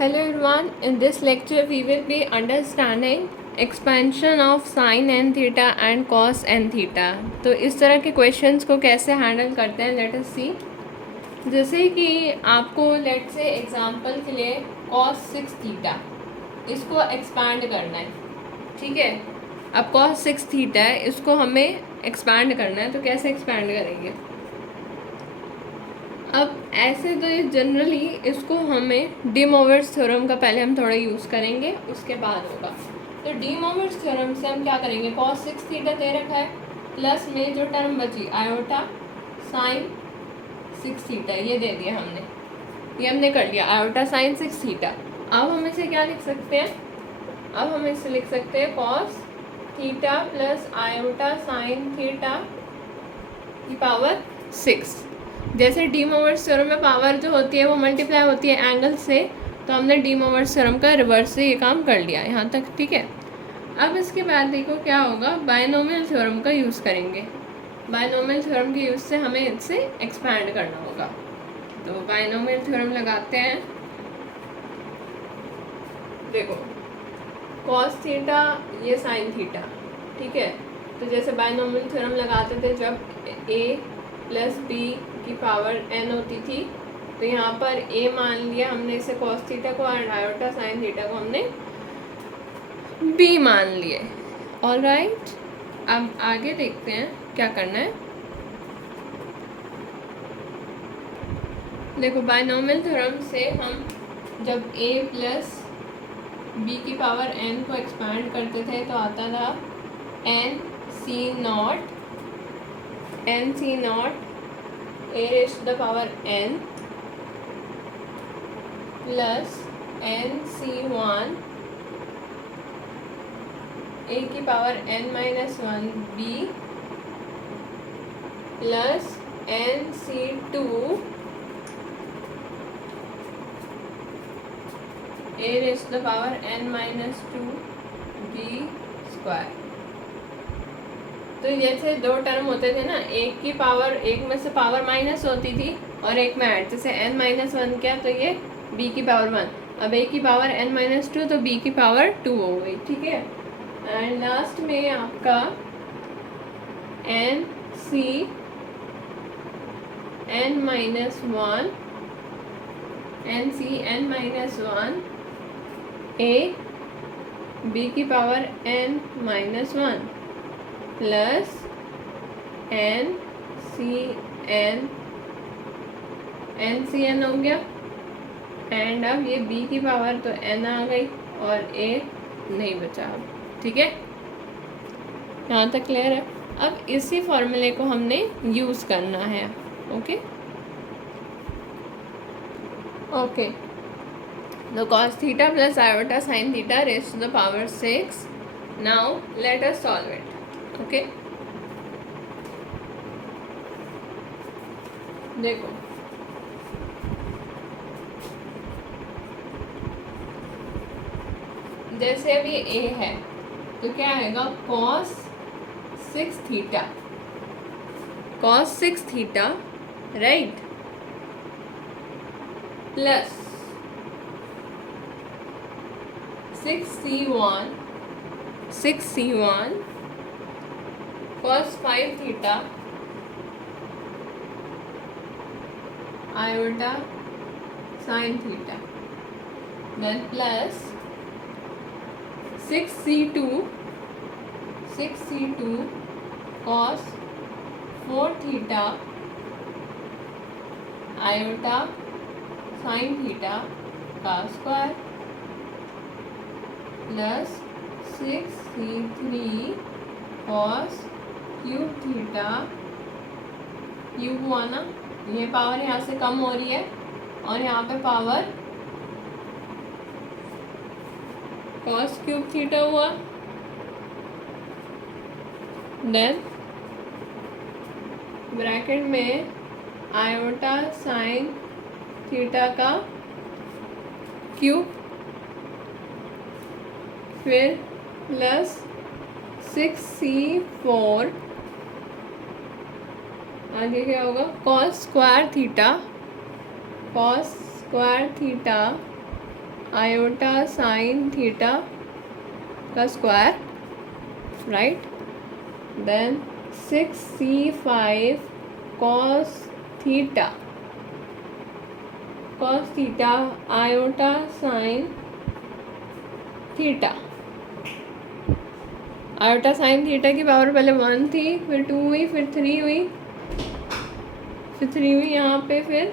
Hello everyone, in this lecture we will be understanding expansion of sin n theta and cos n theta। तो इस तरह के questions को कैसे handle करते हैं लेट अस सी। जैसे कि आपको लेट से एग्जांपल के लिए cos 6 थीटा इसको एक्सपांड करना है, ठीक है। अब cos 6 थीटा है, इसको हमें एक्सपांड करना है, तो कैसे एक्सपांड करेंगे। अब ऐसे तो ये जनरली इसको हमें डी मोवर्स थ्योरम का पहले हम थोड़ा यूज़ करेंगे, उसके बाद होगा। तो डी मोवर्स थ्योरम से हम क्या करेंगे, cos 6 थीटा दे रखा है, प्लस में जो टर्म बची आयोटा साइन 6 थीटा, ये दे दिया हमने, ये हमने कर लिया आयोटा साइन 6 थीटा। अब हम इसे क्या लिख सकते हैं, अब हम इसे लिख सकते हैं cos theta plus iota sine theta की पावर 6। जैसे डी मोवर्स थ्योरम में पावर जो होती है वो मल्टीप्लाई होती है एंगल से, तो हमने डी मोवर्स थ्योरम का रिवर्स से ये काम कर लिया यहाँ तक, ठीक है। अब इसके बाद देखो क्या होगा, बायनोमियल थ्योरम का यूज़ करेंगे। बायनोमियल थ्योरम के यूज़ से हमें इससे एक्सपैंड करना होगा। तो बायनोमियल थ्योरम लगाते हैं। देखो कॉस थीटा ये साइन थीटा, ठीक है। तो जैसे बायनोमियल थ्योरम लगाते थे जब a प्लस बी की पावर n होती थी, तो यहाँ पर a मान लिया हमने इसे cos थीटा को, और आयोटा साइन थीटा को हमने b मान लिए। ऑल राइट, अब आगे देखते हैं क्या करना है। देखो बायनोमियल थ्योरम से हम जब a प्लस बी की पावर n को एक्सपांड करते थे तो आता था n c not a raised to the power n plus nc1 a की power n minus 1 b plus nc2 a raised to the power n minus 2 b square. तो जैसे दो टर्म होते थे ना, एक की पावर, एक में से पावर माइनस होती थी और एक में ऐड, जैसे n माइनस 1 क्या, तो ये b की पावर 1, अब a की पावर n माइनस 2 तो b की पावर 2 हो गई, ठीक है। एंड लास्ट में आपका n c n minus 1 a b की power n minus 1 plus n c n हो गया। एंड अब ये b की पावर तो n आ गई और a नहीं बचा अब, ठीक है। यहाँ तक क्लियर है। अब इसी फॉर्मूले को हमने यूज़ करना है, ओके ओके। तो cos theta plus iota sine theta raise to the power 6। Now let us solve it, okay. देखो जैसे अब ये a है तो क्या आएगा, cos 6 theta, cos 6 theta right, plus 6c1 cos 5 theta iota sine theta, then plus 6c2 cos 4 theta iota sine theta का square, plus 6c3 cos cube theta, cube हुआ ना, ये पावर यहाँ से कम हो रही है और यहाँ पे पावर cos क्यूब थीटा हुआ, देन ब्रैकेट में आयोटा साइन थीटा का क्यूब, फिर प्लस 6c4, आगे क्या होगा, cos square theta iota sine theta का square, right, then 6c5 cos theta iota sine theta. Iota sine theta की पावर पहले 1 थी, फिर 2 हुई, फिर 3 हुई, यहाँ पे फिर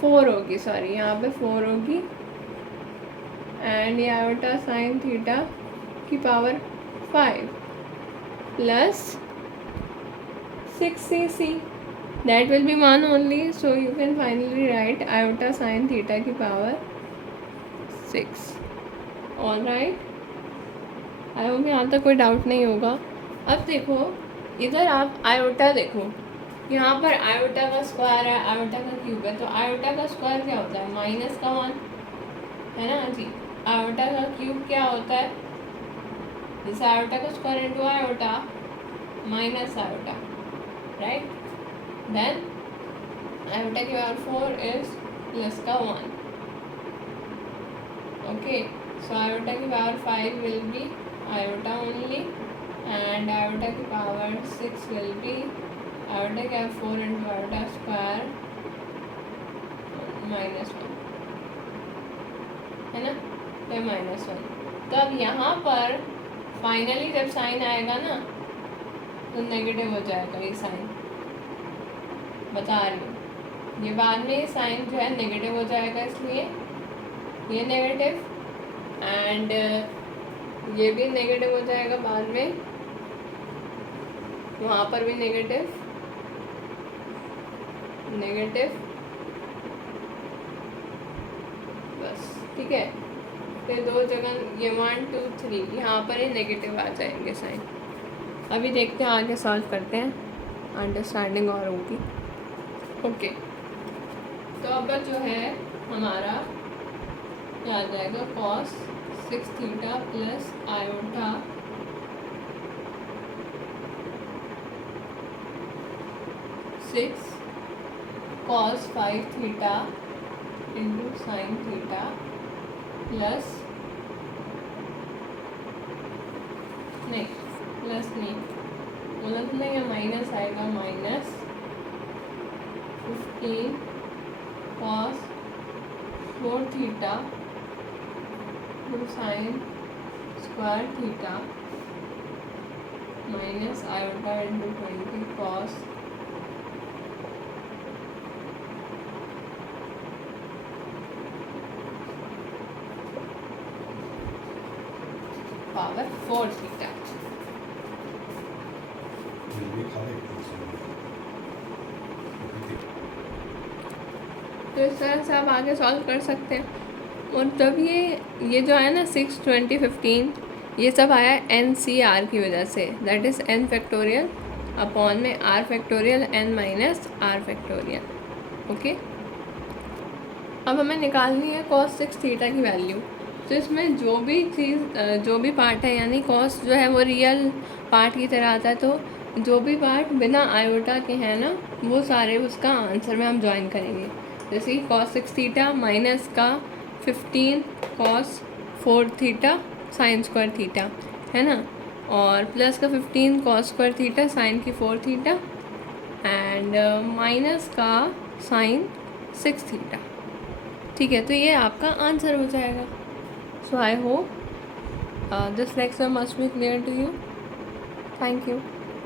4 होगी, सॉरी यहाँ पे 4 होगी, एंड ये आयोटा साइन थीटा की power 5 plus 6cc, that will be 1 only, so you can finally write iota sin theta की power 6. All right, I hope यहाँ तक कोई डाउट नहीं होगा। अब देखो इधर आप आयोटा देखो, यहाँ पर आयोटा का स्क्वायर है, आयोटा का क्यूब है, तो आयोटा का स्क्वायर क्या होता है, माइनस का 1 है ना जी। आयोटा का क्यूब क्या होता है, जैसे आयोटा का square into iota minus iota, right, then iota की पावर 4 इज प्लस का 1, ओके, सो आयोटा की power 5 will be iota only, and iota की पावर 6 विल बी आयोटा की पावर 4 इंटू आयोटा स्क्वायर -1, है ना, तो -1। तो अब यहाँ पर फाइनली जब साइन आएगा ना तो नेगेटिव हो जाएगा ये साइन, बता रही हूँ, ये बाद में साइन जो है नेगेटिव हो जाएगा, इसलिए ये नेगेटिव एंड ये भी नेगेटिव हो जाएगा बाद में, वहाँ पर भी नेगेटिव, बस, ठीक है। फिर 2 जगह ये 1 2 3 यहाँ पर ही नेगेटिव आ जाएंगे साइन। अभी देखते हैं, आगे सॉल्व करते हैं, अंडरस्टैंडिंग और होगी, ओके। तो अब जो है हमारा क्या आ जाएगा, cos 6 theta plus iota 6 cos 5 theta into sine theta plus नहीं गलत नहीं है, माइनस आएगा, minus 15 cos 4 theta two sine square theta minus iota into 20 cos power 4 theta. तो इस तरह से आप आगे सॉल्व कर सकते हैं। और तब ये जो है ना 6 20 15 ये सब आया NCR की वजह से, that is n factorial upon में r factorial n minus r factorial, okay. अब हमें निकालनी है cos 6 थीटा की वैल्यू। तो इसमें जो भी पार्ट है, यानी cos जो है वो रियल पार्ट की तरह आता है, तो जो भी पार्ट बिना आयोटा के हैं ना वो सारे उसका आंसर में हम ज्वाइन करेंगे। जैसे कि cos 6 थीटा माइनस का 15 cos 4 theta sine square theta, है ना, और प्लस का 15 cos स्क्वायर थीटा साइन की 4 थीटा एंड माइनस का साइन 6 थीटा, ठीक है। तो ये आपका आंसर हो जाएगा। So I hope this lecture must be clear to you. Thank you.